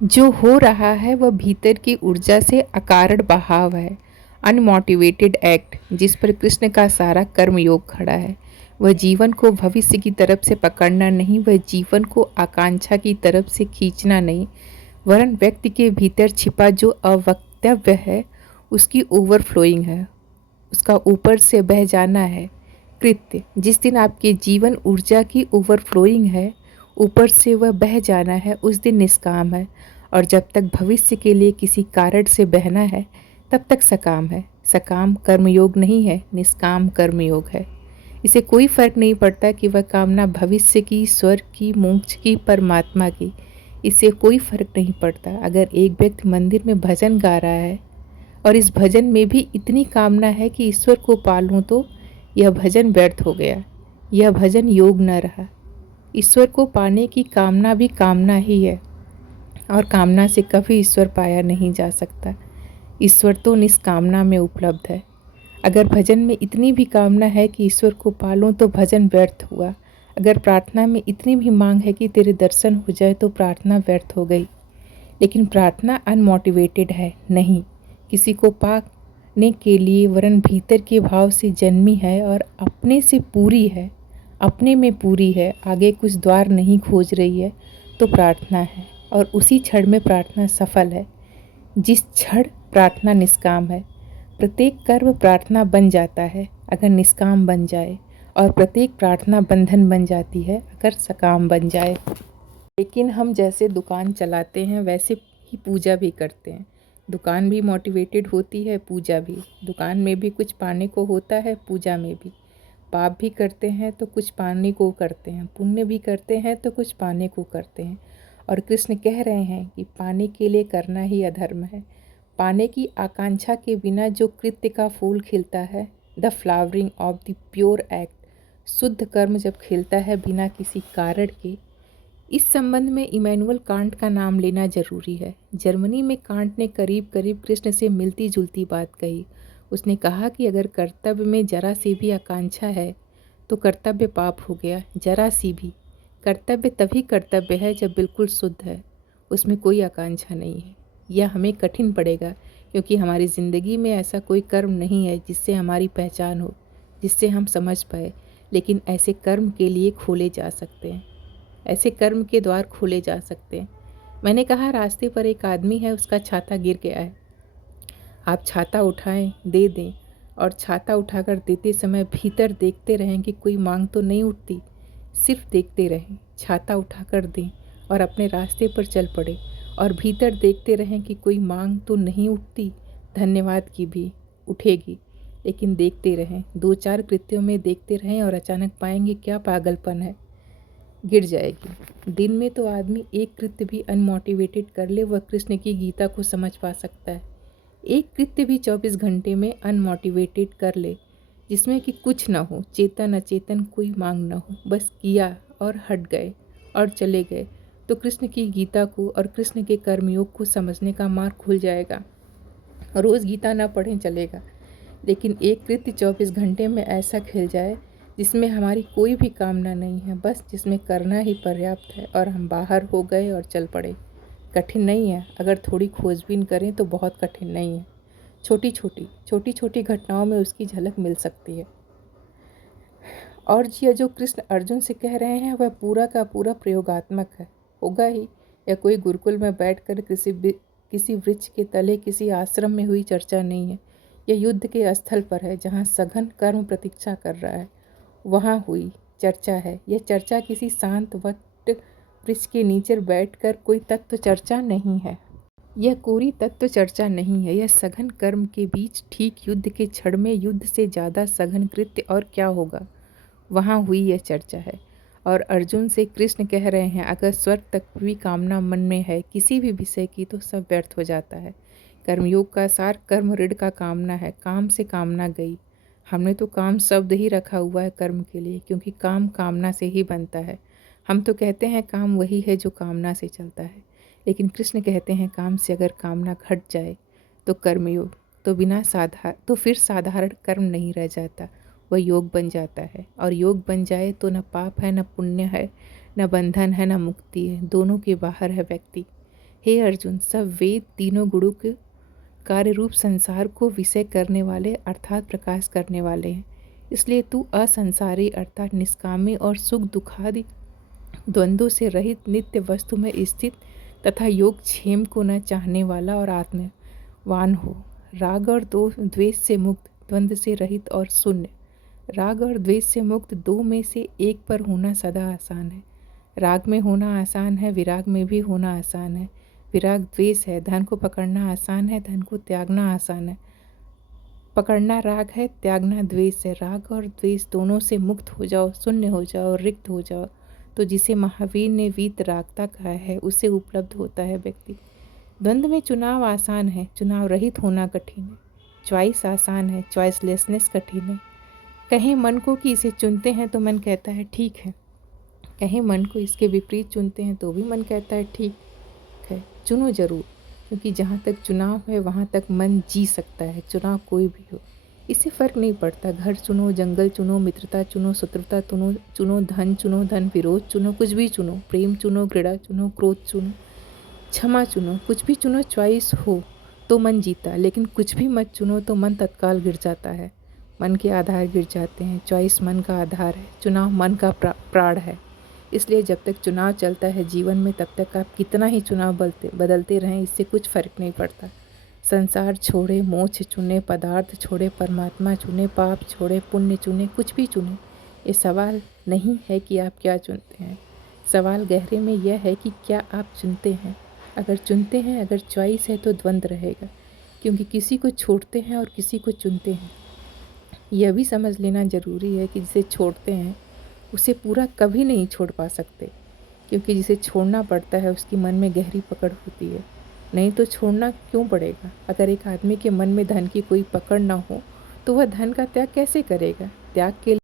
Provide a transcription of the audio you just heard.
जो हो रहा है वह भीतर की ऊर्जा से अकारण बहाव है, अनमोटिवेटेड एक्ट जिस पर कृष्ण का सारा कर्म योग खड़ा है। वह जीवन को भविष्य की तरफ से पकड़ना नहीं, वह जीवन को आकांक्षा की तरफ से खींचना नहीं, वरन व्यक्ति के भीतर छिपा जो अवक्तव्य है उसकी ओवरफ्लोइंग है, उसका ऊपर से बह जाना है। कृत्य जिस दिन आपके जीवन ऊर्जा की ओवरफ्लोइंग है, ऊपर से वह बह जाना है, उस दिन निष्काम है। और जब तक भविष्य के लिए किसी कारण से बहना है तब तक सकाम है। सकाम कर्मयोग नहीं है, निष्काम कर्मयोग है। इसे कोई फर्क नहीं पड़ता कि वह कामना भविष्य की, स्वर्ग की, मोक्ष की, परमात्मा की। इससे कोई फर्क नहीं पड़ता। अगर एक व्यक्ति मंदिर में भजन गा रहा है और इस भजन में भी इतनी कामना है कि ईश्वर को पालूं, तो यह भजन व्यर्थ हो गया, यह भजन योग न रहा। ईश्वर को पाने की कामना भी कामना ही है, और कामना से कभी ईश्वर पाया नहीं जा सकता। ईश्वर तो निष्कामना में उपलब्ध है। अगर भजन में इतनी भी कामना है कि ईश्वर को पालूं तो भजन व्यर्थ हुआ। अगर प्रार्थना में इतनी भी मांग है कि तेरे दर्शन हो जाए तो प्रार्थना व्यर्थ हो गई। लेकिन प्रार्थना अनमोटिवेटेड है नहीं, किसी को पाने के लिए, वरन भीतर के भाव से जन्मी है और अपने से पूरी है, अपने में पूरी है, आगे कुछ द्वार नहीं खोज रही है, तो प्रार्थना है। और उसी क्षण में प्रार्थना सफल है जिस क्षण प्रार्थना निष्काम है। प्रत्येक कर्म प्रार्थना बन जाता है अगर निष्काम बन जाए, और प्रत्येक प्रार्थना बंधन बन जाती है अगर सकाम बन जाए। लेकिन हम जैसे दुकान चलाते हैं वैसे ही पूजा भी करते हैं। दुकान भी मोटिवेटेड होती है, पूजा भी। दुकान में भी कुछ पाने को होता है, पूजा में भी। पाप भी करते हैं तो कुछ पाने को करते हैं, पुण्य भी करते हैं तो कुछ पाने को करते हैं। और कृष्ण कह रहे हैं कि पाने के लिए करना ही अधर्म है। पाने की आकांक्षा के बिना जो कृत्य का फूल खिलता है, the flowering of the pure act, शुद्ध कर्म जब खिलता है बिना किसी कारण के। इस संबंध में इमैनुअल कांट का नाम लेना जरूरी है। जर्मनी में कांट ने करीब करीब कृष्ण से मिलती जुलती बात कही। उसने कहा कि अगर कर्तव्य में जरा सी भी आकांक्षा है तो कर्तव्य पाप हो गया। जरा सी भी। कर्तव्य तभी कर्तव्य है जब बिल्कुल शुद्ध है, उसमें कोई आकांक्षा नहीं है। यह हमें कठिन पड़ेगा क्योंकि हमारी ज़िंदगी में ऐसा कोई कर्म नहीं है जिससे हमारी पहचान हो, जिससे हम समझ पाए। लेकिन ऐसे कर्म के लिए खोले जा सकते हैं, ऐसे कर्म के द्वार खोले जा सकते हैं। मैंने कहा, रास्ते पर एक आदमी है, उसका छाता गिर गया है। आप छाता उठाएं, दे दें, और छाता उठाकर देते समय भीतर देखते रहें कि कोई मांग तो नहीं उठती। सिर्फ देखते रहें, छाता उठाकर दें और अपने रास्ते पर चल पड़े, और भीतर देखते रहें कि कोई मांग तो नहीं उठती। धन्यवाद की भी उठेगी, लेकिन देखते रहें। 2-4 कृत्यों में देखते रहें और अचानक पाएंगे क्या पागलपन है, गिर जाएगी। दिन में तो आदमी एक कृत्य भी अनमोटिवेटेड कर ले, वह कृष्ण की गीता को समझ पा सकता है। एक कृत्य भी 24 घंटे में अनमोटिवेटेड कर ले, जिसमें कि कुछ ना हो, चेतन अचेतन कोई मांग ना हो, बस किया और हट गए और चले गए, तो कृष्ण की गीता को और कृष्ण के कर्मयोग को समझने का मार्ग खुल जाएगा। रोज़ गीता ना पढ़ें चलेगा, लेकिन एक कृत्य 24 घंटे में ऐसा खिल जाए जिसमें हमारी कोई भी कामना नहीं है, बस जिसमें करना ही पर्याप्त है, और हम बाहर हो गए और चल पड़े। कठिन नहीं है, अगर थोड़ी खोजबीन करें तो बहुत कठिन नहीं है। छोटी छोटी घटनाओं में उसकी झलक मिल सकती है। और यह जो कृष्ण अर्जुन से कह रहे हैं वह पूरा का पूरा प्रयोगात्मक है, होगा ही। या कोई गुरुकुल में बैठकर किसी वृक्ष के तले किसी आश्रम में हुई चर्चा नहीं है। यह युद्ध के स्थल पर है, जहाँ सघन कर्म प्रतीक्षा कर रहा है, वहाँ हुई चर्चा है। यह चर्चा किसी शांत वट वृक्ष के नीचे बैठकर कोई तत्व चर्चा नहीं है। यह कोरी तत्व चर्चा नहीं है। यह सघन कर्म के बीच ठीक युद्ध के क्षण में युद्ध से ज़्यादा सघन कृत्य और क्या होगा, वहाँ हुई यह चर्चा है। और अर्जुन से कृष्ण कह रहे हैं, अगर स्वर्ग तक भी कामना मन में है किसी भी विषय की तो सब व्यर्थ हो जाता है। कर्मयोग का सार कर्म ऋण का कामना है। काम से कामना गई। हमने तो काम शब्द ही रखा हुआ है कर्म के लिए, क्योंकि काम कामना से ही बनता है। हम तो कहते हैं काम वही है जो कामना से चलता है, लेकिन कृष्ण कहते हैं काम से अगर कामना घट जाए तो कर्मयोग तो फिर साधारण कर्म नहीं रह जाता, वह योग बन जाता है। और योग बन जाए तो न पाप है, न पुण्य है, न बंधन है, न मुक्ति है, दोनों के बाहर है व्यक्ति। हे अर्जुन, सब वेद तीनों गुणों के कार्य रूप संसार को विषय करने वाले अर्थात प्रकाश करने वाले हैं। इसलिए तू असंसारी अर्थात निष्कामी और सुख दुखादि द्वंद्वों से रहित नित्य वस्तु में स्थित तथा योग क्षेम को न चाहने वाला और आत्मवान हो। राग और द्वेष से मुक्त, द्वंद्व से रहित और शून्य। राग और द्वेष से मुक्त दो में से एक पर होना सदा आसान है। राग में होना आसान है, विराग में भी होना आसान है। विराग द्वेष है, धन को पकड़ना आसान है, धन को त्यागना आसान है। पकड़ना राग है, त्यागना द्वेष है। राग और द्वेष दोनों से मुक्त हो जाओ, शून्य हो जाओ, रिक्त हो जाओ, तो जिसे महावीर ने वीत रागता कहा है उसे उपलब्ध होता है व्यक्ति। द्वंद्व में चुनाव आसान है, चुनाव रहित होना कठिन है। चॉइस आसान है, चॉइसलेसनेस कठिन है। कहें मन को कि इसे चुनते हैं तो मन कहता है ठीक है, कहें मन को इसके विपरीत चुनते हैं तो भी मन कहता है ठीक है। चुनो जरूर, क्योंकि जहाँ तक चुनाव है वहाँ तक मन जी सकता है, चुनाव कोई भी हो। इससे फ़र्क नहीं पड़ता, घर चुनो, जंगल चुनो, मित्रता चुनो, शत्रुता चुनो, धन चुनो, धन विरोध चुनो, कुछ भी चुनो, प्रेम चुनो, घृणा चुनो, क्रोध चुनो, क्षमा चुनो, कुछ भी चुनो। चॉइस हो तो मन जीता, लेकिन कुछ भी मत चुनो तो मन तत्काल गिर जाता है। मन के आधार गिर जाते हैं। चॉइस मन का आधार है, चुनाव मन का प्राण है। इसलिए जब तक चुनाव चलता है जीवन में, तब तक आप कितना ही चुनाव बदलते रहें, इससे कुछ फ़र्क नहीं पड़ता। संसार छोड़े, मोक्ष चुने, पदार्थ छोड़े, परमात्मा चुने, पाप छोड़े, पुण्य चुने, कुछ भी चुने। ये सवाल नहीं है कि आप क्या चुनते हैं, सवाल गहरे में यह है कि क्या आप चुनते हैं। अगर चुनते हैं, अगर चॉइस है तो द्वंद्व रहेगा, क्योंकि किसी को छोड़ते हैं और किसी को चुनते हैं। यह भी समझ लेना ज़रूरी है कि जिसे छोड़ते हैं उसे पूरा कभी नहीं छोड़ पा सकते, क्योंकि जिसे छोड़ना पड़ता है उसकी मन में गहरी पकड़ होती है। नहीं तो छोड़ना क्यों पड़ेगा। अगर एक आदमी के मन में धन की कोई पकड़ ना हो तो वह धन का त्याग कैसे करेगा। त्याग के